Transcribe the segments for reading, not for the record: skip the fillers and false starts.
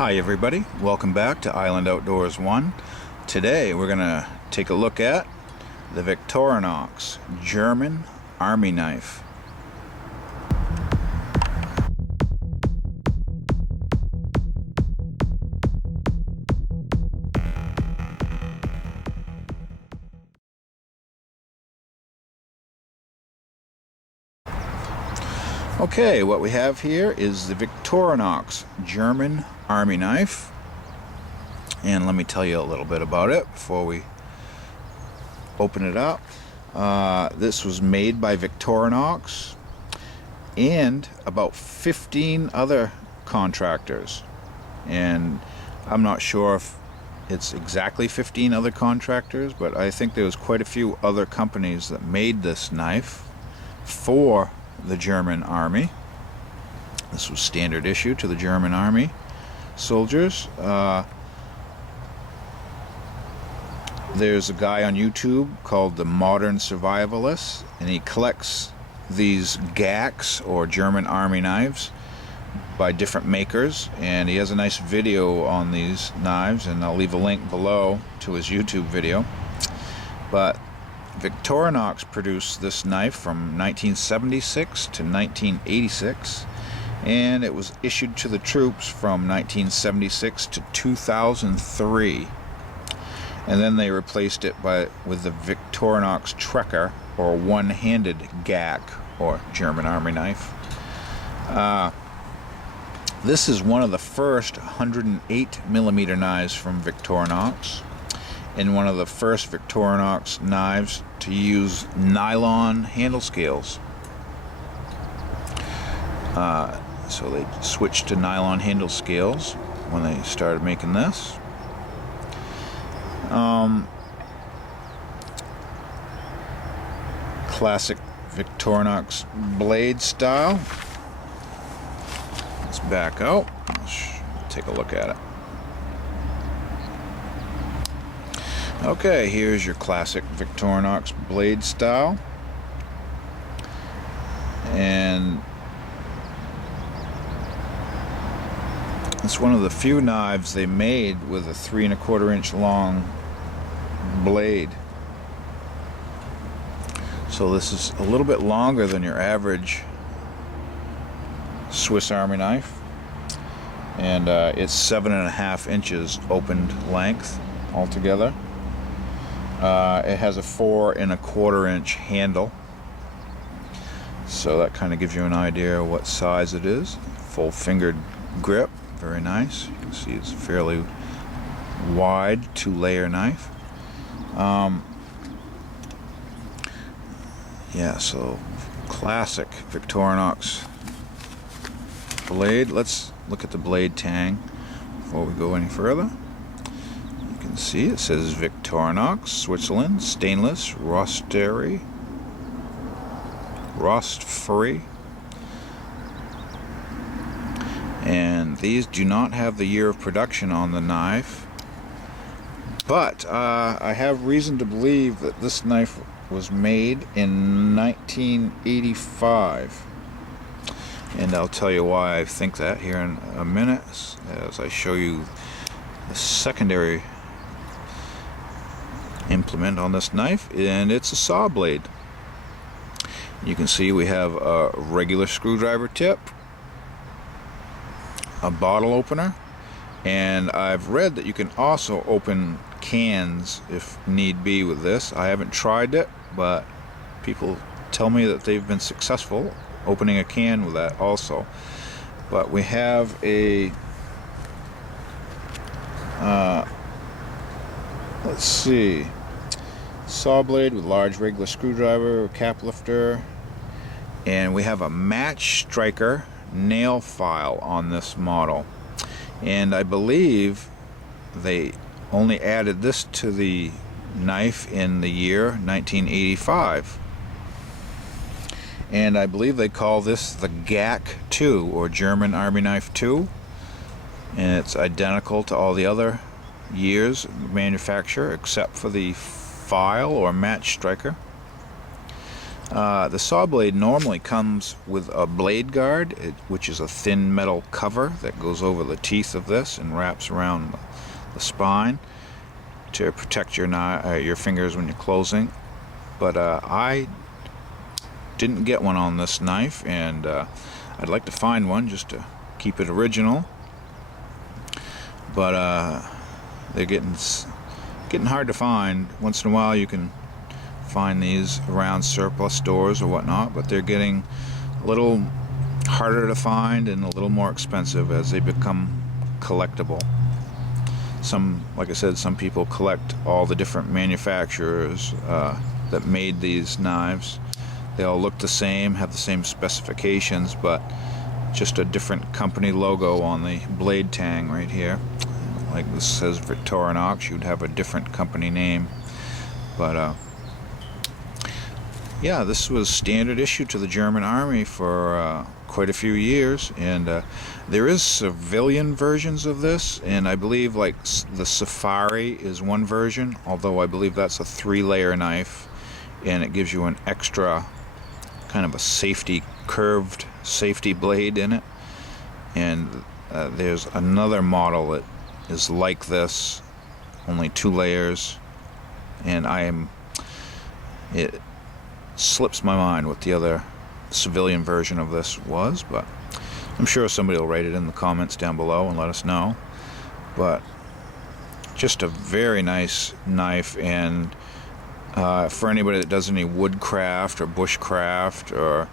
Hi everybody, welcome back to Island Outdoors 1. Today we're going to take a look at the Victorinox German Army Knife. Okay, what we have here is the Victorinox German Army Knife, and let me tell you a little bit about it before we open it up. This was made by Victorinox and about 15 other contractors, and I'm not sure if it's exactly 15 other contractors, but I think there was quite a few other companies that made this knife for the German Army. This was standard issue to the German Army soldiers. There's a guy on YouTube called the Modern Survivalist, and he collects these GAKs, or German Army knives, by different makers, and he has a nice video on these knives, and I'll leave a link below to his YouTube video. But Victorinox produced this knife from 1976 to 1986, and it was issued to the troops from 1976 to 2003, and then they replaced it with the Victorinox Trekker, or one-handed GAK, or German Army Knife. This is one of the first 108mm knives from Victorinox, and one of the first Victorinox knives to use nylon handle scales. So they switched to nylon handle scales when they started making this. Classic Victorinox blade style. Let's back out. Let's take a look at it. Okay, here's your classic Victorinox blade style, and it's one of the few knives they made with a 3 1/4 inch long blade. So this is a little bit longer than your average Swiss Army knife, and it's 7.5 inches opened length altogether. It has a 4 1/4 inch handle, so that kind of gives you an idea of what size it is. Full fingered grip, very nice. You can see it's a fairly wide 2-layer knife. Yeah, so classic Victorinox blade. Let's look at the blade tang before we go any further. See, it says Victorinox, Switzerland, stainless, rost-free. And these do not have the year of production on the knife, but I have reason to believe that this knife was made in 1985, and I'll tell you why I think that here in a minute as I show you the secondary implement on this knife, and it's a saw blade. You can see we have a regular screwdriver tip, a bottle opener, and I've read that you can also open cans if need be with this. I haven't tried it, but people tell me that they've been successful opening a can with that also. But we have a let's see, saw blade with large regular screwdriver, cap lifter, and we have a match striker nail file on this model, and I believe they only added this to the knife in the year 1985, and I believe they call this the GAK 2, or German Army Knife 2, and it's identical to all the other years of manufacture except for the file or match striker. The saw blade normally comes with a blade guard, which is a thin metal cover that goes over the teeth of this and wraps around the spine to protect your fingers when you're closing. But I didn't get one on this knife, and I'd like to find one just to keep it original. But they're getting hard to find. Once in a while you can find these around surplus stores or whatnot, but they're getting a little harder to find and a little more expensive as they become collectible. Like I said, some people collect all the different manufacturers that made these knives. They all look the same, have the same specifications, but just a different company logo on the blade tang right here. Like this says Victorinox, you'd have a different company name. But yeah, this was standard issue to the German Army for quite a few years, and there is civilian versions of this, and I believe like the Safari is one version, although I believe that's a 3-layer knife, and it gives you an extra kind of a curved safety blade in it. And there's another model that is like this, only 2 layers, and it slips my mind what the other civilian version of this was, but I'm sure somebody will write it in the comments down below and let us know. But just a very nice knife, and for anybody that does any woodcraft or bushcraft or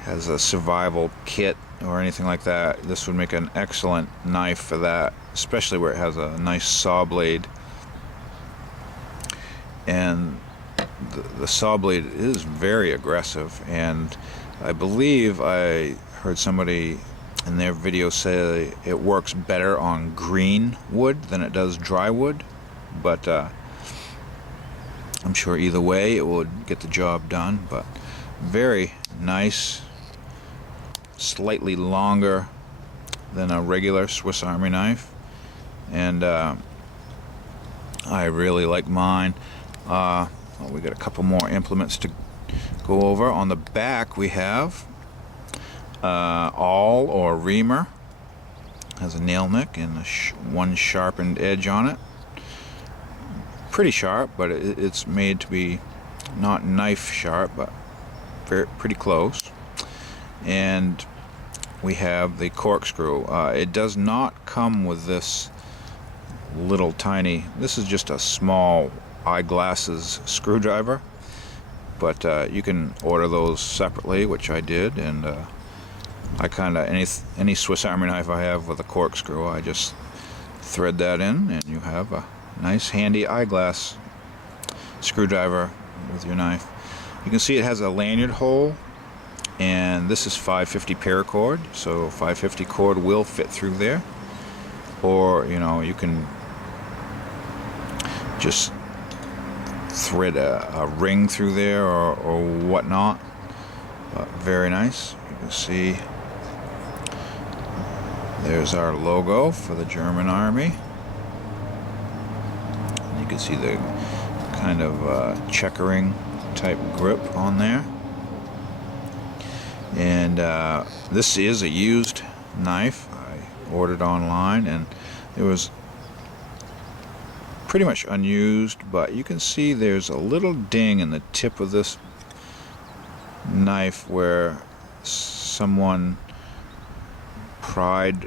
has a survival kit or anything like that, this would make an excellent knife for that, especially where it has a nice saw blade. And the saw blade is very aggressive, and I believe I heard somebody in their video say it works better on green wood than it does dry wood, but I'm sure either way it would get the job done. But very nice, slightly longer than a regular Swiss Army knife, and I really like mine. Well, we got a couple more implements to go over. On the back we have awl or reamer. Has a nail nick and one sharpened edge on it. Pretty sharp, but it's made to be not knife sharp, but pretty close. And we have the corkscrew. It does not come with this little tiny, this is just a small eyeglasses screwdriver, but you can order those separately, which I did, and I kind of, any Swiss Army knife I have with a corkscrew, I just thread that in, and you have a nice handy eyeglass screwdriver with your knife. You can see it has a lanyard hole, and this is 550 paracord, so 550 cord will fit through there, or you can just thread a ring through there or whatnot. But very nice. You can see there's our logo for the German Army, and you can see the kind of checkering type grip on there. And this is a used knife. I ordered online, and it was pretty much unused, but you can see there's a little ding in the tip of this knife where someone pried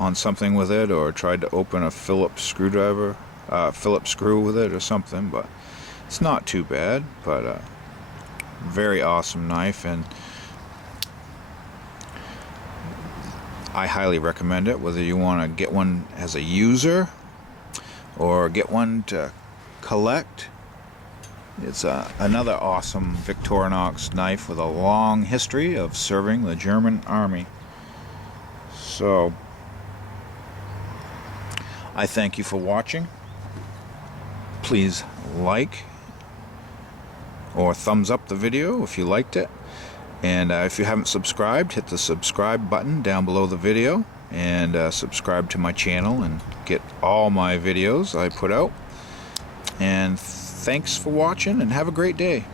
on something with it, or tried to open a Phillips screw with it or something. But it's not too bad, but very awesome knife, and I highly recommend it, whether you want to get one as a user or get one to collect. It's another awesome Victorinox knife with a long history of serving the German Army. So I thank you for watching. Please like or thumbs up the video if you liked it, and if you haven't subscribed, hit the subscribe button down below the video, and subscribe to my channel and get all my videos I put out. And thanks for watching, and have a great day.